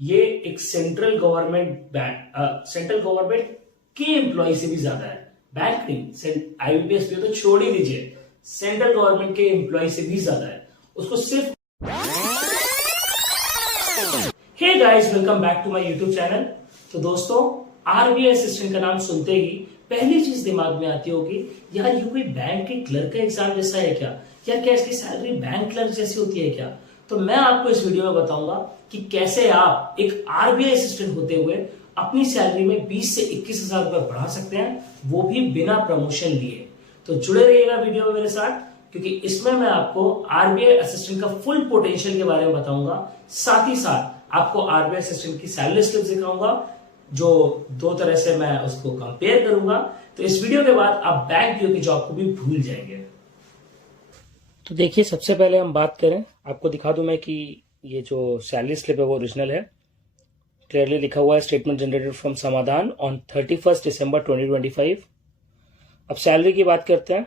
ये एक central government के एम्प्लॉय से भी ज्यादा है। बैंक नहीं, आईबीपीएस भी तो छोड़ ही दीजिए, सेंट्रल गवर्नमेंट के एम्प्लॉय से भी ज्यादा है। उसको सिर्फ hey guys, welcome back to my YouTube channel. तो दोस्तों, आरबीआई असिस्टेंट का नाम सुनते ही पहली चीज दिमाग में आती होगी, यार ये कोई बैंक के क्लर्क का एग्जाम जैसा है क्या? यार क्या इसकी सैलरी बैंक क्लर्क जैसी होती है क्या? तो मैं आपको इस वीडियो में बताऊंगा कि कैसे आप एक आरबीआई असिस्टेंट होते हुए अपनी सैलरी में 20 से 21 हजार रुपए बढ़ा सकते हैं, वो भी बिना प्रमोशन लिए। तो जुड़े रहिएगा वीडियो में मेरे साथ, क्योंकि इसमें मैं आपको आरबीआई असिस्टेंट का फुल पोटेंशियल के बारे में बताऊंगा। साथ ही साथ आपको आरबीआई असिस्टेंट की सैलरी स्लिप दिखाऊंगा, जो दो तरह से मैं उसको कंपेयर करूंगा। तो इस वीडियो के बाद आप बैंक पीओ की जॉब को भी भूल जाएंगे। तो देखिए, सबसे पहले हम बात करें, आपको दिखा दूं मैं कि ये जो सैलरी स्लिप है वो ओरिजिनल है। क्लियरली लिखा हुआ है, स्टेटमेंट जनरेटेड फ्रॉम समाधान ऑन 31 दिसंबर 2025। अब सैलरी की बात करते हैं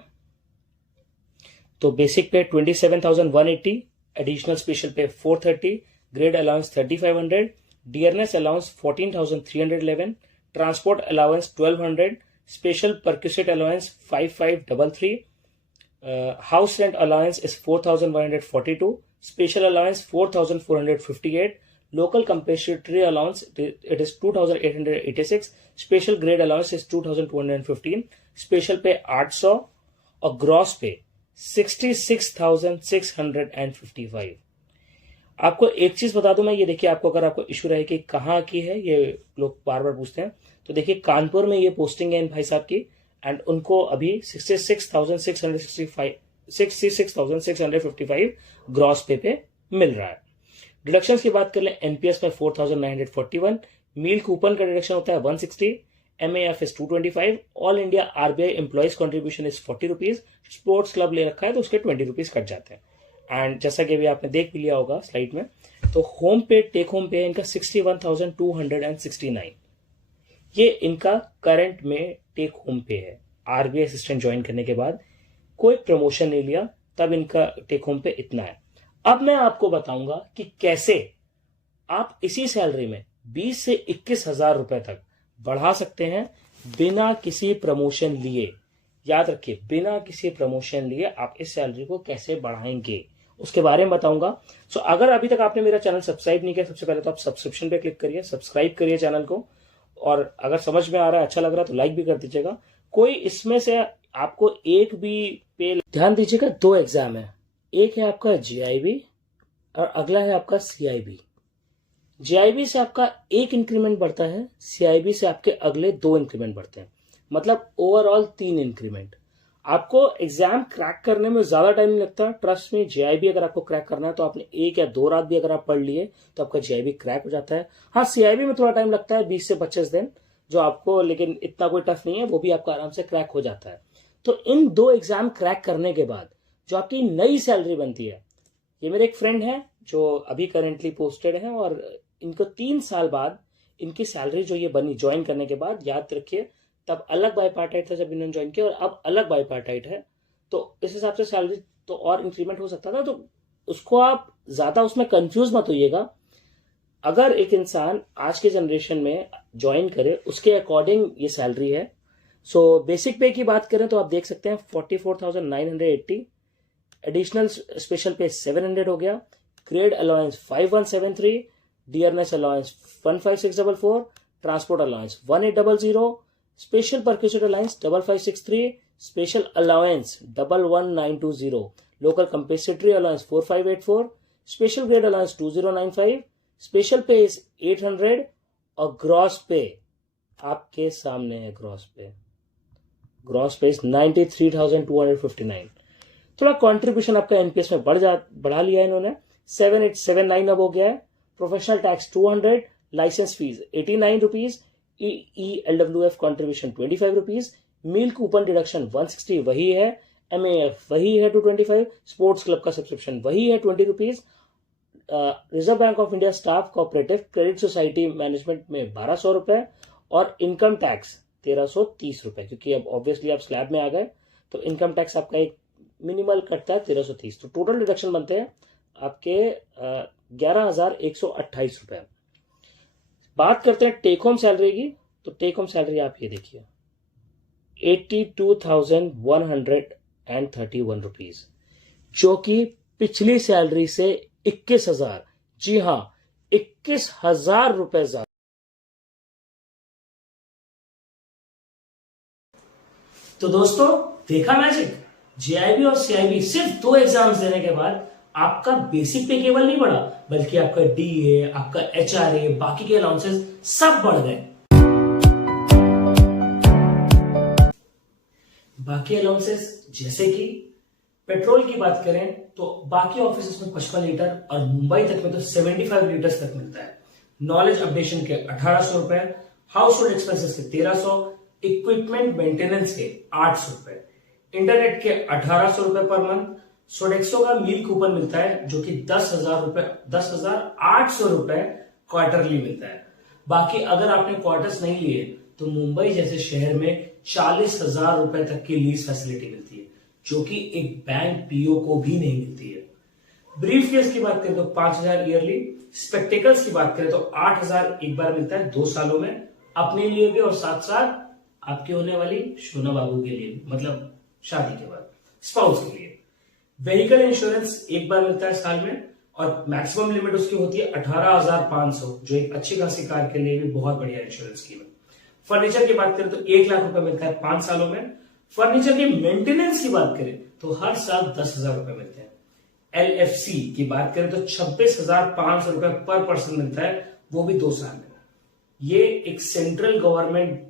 तो बेसिक पे 27,180, additional special pay 430, grade allowance 3500, dearness allowance 14,311, transport allowance 1200, special perquisite allowance 5533, house rent allowance is 4,142, special allowance 4,458, local compensatory allowance it is 2,886, special grade allowance is 2,215, special pay 800 और gross पे 66,655। आपको एक चीज बता दूं मैं, ये देखिए, आपको अगर आपको इशू रहे कि कहाँ की है, ये लोग बार बार पूछते हैं, तो देखिए कानपुर में ये पोस्टिंग है इन भाई साहब की, एंड उनको अभी 66,655 ग्रॉस पे मिल रहा है। डिडक्शंस की बात कर लें, एनपीएस में 4,941, मील कूपन का डिडक्शन होता है 160, MAF is 225, all India RBI employees contribution is 40 rupees, sports club ले रखा है तो उसके 20 रुपीज कट जाते हैं। एंड जैसा कि अभी आपने देख भी लिया होगा स्लाइड में, तो होम पे, टेक होम पे इनका 61,269, ये इनका करंट में टेक होम पे है। आरबीआई असिस्टेंट ज्वाइन करने के बाद कोई प्रमोशन नहीं लिया, तब इनका टेक होम पे इतना है। अब मैं आपको बताऊंगा कि कैसे आप इसी सैलरी में 20 से 21 हजार रुपए तक बढ़ा सकते हैं बिना किसी प्रमोशन लिए। याद रखिए, बिना किसी प्रमोशन लिए आप इस सैलरी को कैसे बढ़ाएंगे, उसके बारे में बताऊंगा। सो अगर अभी तक आपने मेरा चैनल सब्सक्राइब नहीं किया, सबसे पहले तो आप सब्सक्रिप्शन पे क्लिक करिए, सब्सक्राइब करिए चैनल को, और अगर समझ में आ रहा है, अच्छा लग रहा है तो लाइक भी कर दीजिएगा। कोई इसमें से आपको एक भी पे, ध्यान दीजिएगा, दो एग्जाम है, एक है आपका जीआईबी और अगला है आपका सीआईबी। जीआईबी से आपका एक इंक्रीमेंट बढ़ता है, सीआईबी से आपके अगले 2 इंक्रीमेंट बढ़ते हैं, मतलब ओवरऑल 3 इंक्रीमेंट। आपको एग्जाम क्रैक करने में ज्यादा टाइम नहीं लगता, ट्रस्ट में। जीआईबी अगर आपको क्रैक करना है तो आपने 1 या 2 रात भी अगर आप पढ़ लिए तो आपका जीआईबी क्रैक हो जाता है। हाँ, सीआईबी में थोड़ा टाइम लगता है, 20 से 25 दिन, जो आपको, लेकिन इतना कोई टफ नहीं है, वो भी आपका आराम से क्रैक हो जाता है। तो इन 2 एग्जाम क्रैक करने के बाद जो आपकी नई सैलरी बनती है, ये मेरे एक फ्रेंड है जो अभी करेंटली पोस्टेड है, और इनको 3 साल बाद इनकी सैलरी जो ये बनी ज्वाइन करने के बाद, याद रखिए तब अलग बाईपार्टाइट था जब इन्होंने ज्वाइन किया, और अब अलग बाईपार्टाइट है, तो इस हिसाब से सैलरी तो और इंक्रीमेंट हो सकता था। तो उसको आप ज्यादा उसमें कंफ्यूज मत होइएगा। अगर एक इंसान आज के जनरेशन में ज्वाइन करे, उसके अकॉर्डिंग ये सैलरी है। सो बेसिक पे की बात करें तो आप देख सकते हैं 44,980, एडिशनल स्पेशल पे 700 हो गया, grade allowance 5173, dearness allowance 15644, transport allowance 1800, special perquisite allowance 5563, special allowance 11920, local compensatory allowance 4584, special grade allowance 2095, special pay is 800, और ग्रॉस पे आपके सामने है, ग्रॉस पे इज 93,259। थोड़ा कंट्रीब्यूशन आपका एनपीएस में बढ़ा लिया है इन्होंने, 7879 अब हो गया है। Professional tax 200, licence fees 89 rupees, ELWF contribution 25 rupees, meal coupon deduction 160 वही है, एमएएफ वही है 225, स्पोर्ट्स क्लब का सब्सक्रिप्शन वही है 20 rupees, reserve bank of India staff cooperative credit society management में 1200 रुपए, और इनकम टैक्स 1330 रुपए, क्योंकि अब ऑब्वियसली आप स्लैब में आ गए तो इनकम टैक्स आपका एक मिनिमल कटता है 1330। तो टोटल डिडक्शन बनते हैं आपके 11,128 रुपए। बात करते हैं टेक होम सैलरी की, तो टेक होम सैलरी आप ये देखिए 82,131 रुपीज, जो कि पिछली सैलरी से 21,000, जी हां 21,000 रुपए ज्यादा। तो दोस्तों देखा मैजिक, जेआईबी और सीआईबी सिर्फ 2 एग्जाम्स देने के बाद आपका बेसिक पे केवल नहीं बढ़ा, बल्कि आपका डीए, आपका एचआरए, बाकी के अलाउंसेस सब बढ़ गए। बाकी अलाउंसेस जैसे कि पेट्रोल की बात करें तो बाकी ऑफिस में 55 लीटर और मुंबई तक में तो 75 लीटर्स तक मिलता है। नॉलेज अपडेशन के 1800 रुपए, हाउस होल्ड एक्सपेंसेस के 1300, इक्विपमेंट मेंटेनेंस के 800 रुपए, इंटरनेट के 1800 रुपए पर मंथ, सोडेक्सो का मील कूपन मिलता है जो कि 10,800 रुपए क्वार्टरली मिलता है। बाकी अगर आपने क्वार्टर्स नहीं लिए तो मुंबई जैसे शहर में 40,000 रुपए तक की लीज फैसिलिटी मिलती है, जो कि एक बैंक पीओ को भी नहीं मिलती है। ब्रीफ केस की बात करें तो 5,000 ईयरली, स्पेक्टिकल्स की बात करें तो 8,000 एक बार मिलता है 2 सालों में, अपने लिए भी और साथ साथ आपकी होने वाली शोना बाबू के लिए, मतलब शादी के बाद स्पाउस के लिए। व्हीकल इंश्योरेंस एक बार मिलता है साल में और मैक्सिमम लिमिट उसकी होती है 18,500, जो एक अच्छी खासी कार के लिए भी बहुत बढ़िया इंश्योरेंस स्कीम है। फर्नीचर की बात करें तो 1 लाख रुपए मिलता है 5 सालों में। फर्नीचर के मेंटेनेंस की बात करें तो हर साल 10,000 रुपए मिलते हैं। एलएफसी की बात करें तो 26,500 रुपए पर पर्सन मिलता है, वो भी 2 साल में। ये एक सेंट्रल गवर्नमेंट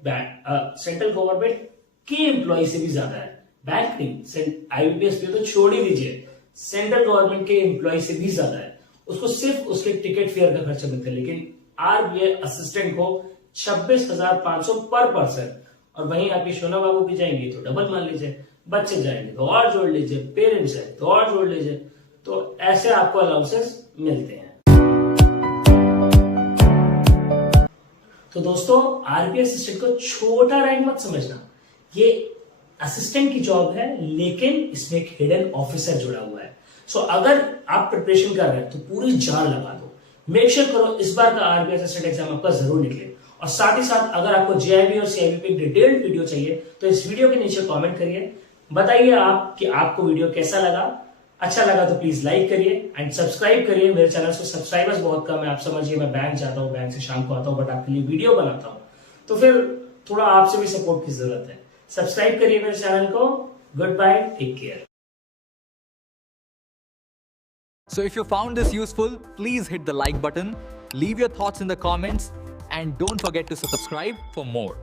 के एम्प्लॉय से भी ज्यादा है, बैंक नहीं, आईबीपीएस पे तो छोड़ ही दीजिए, सेंट्रल गवर्नमेंट के एम्प्लॉय से भी ज्यादा है। उसको सिर्फ उसके टिकट फेयर का खर्चा मिलता है, लेकिन आरबीआई असिस्टेंट को 26,500 पर पर्सन। और वहीं आपकी शोना बाबू भी जाएंगे तो डबल मान लीजिए, बच्चे जाएंगे तो और जोड़ लीजिए, पेरेंट्स है तो और जोड़ लीजिए, तो ऐसे आपको अलाउंसेस मिलते हैं। तो दोस्तों आरबीआई असिस्टेंट को छोटा रैंक मत समझना, ये असिस्टेंट की जॉब है, लेकिन इसमें एक हिडन ऑफिसर जुड़ा हुआ है। सो अगर आप प्रिपरेशन कर रहे हैं तो पूरी जान लगा दो, मेक श्योर करो इस बार का आरबीआई असिस्टेंट एग्जाम आपका जरूर निकले। और साथ ही साथ अगर आपको जेआईबी और सीआईबी पे डिटेल्ड वीडियो चाहिए तो इस वीडियो के नीचे कमेंट करिए, बताइए आप कि आपको वीडियो कैसा लगा। अच्छा लगा तो प्लीज लाइक करिए एंड सब्सक्राइब करिए। मेरे चैनल पे सब्सक्राइबर्स बहुत कम है, आप समझिए मैं बैंक जाता हूँ, बैंक से शाम को आता हूँ, बट आपके लिए वीडियो बनाता हूँ, तो फिर थोड़ा आपसे भी सपोर्ट की जरूरत है। सब्सक्राइब करिए मेरे चैनल को। Good bye, take care. So if you found this useful, please hit the like button, leave your thoughts in the comments, and don't forget to subscribe for more.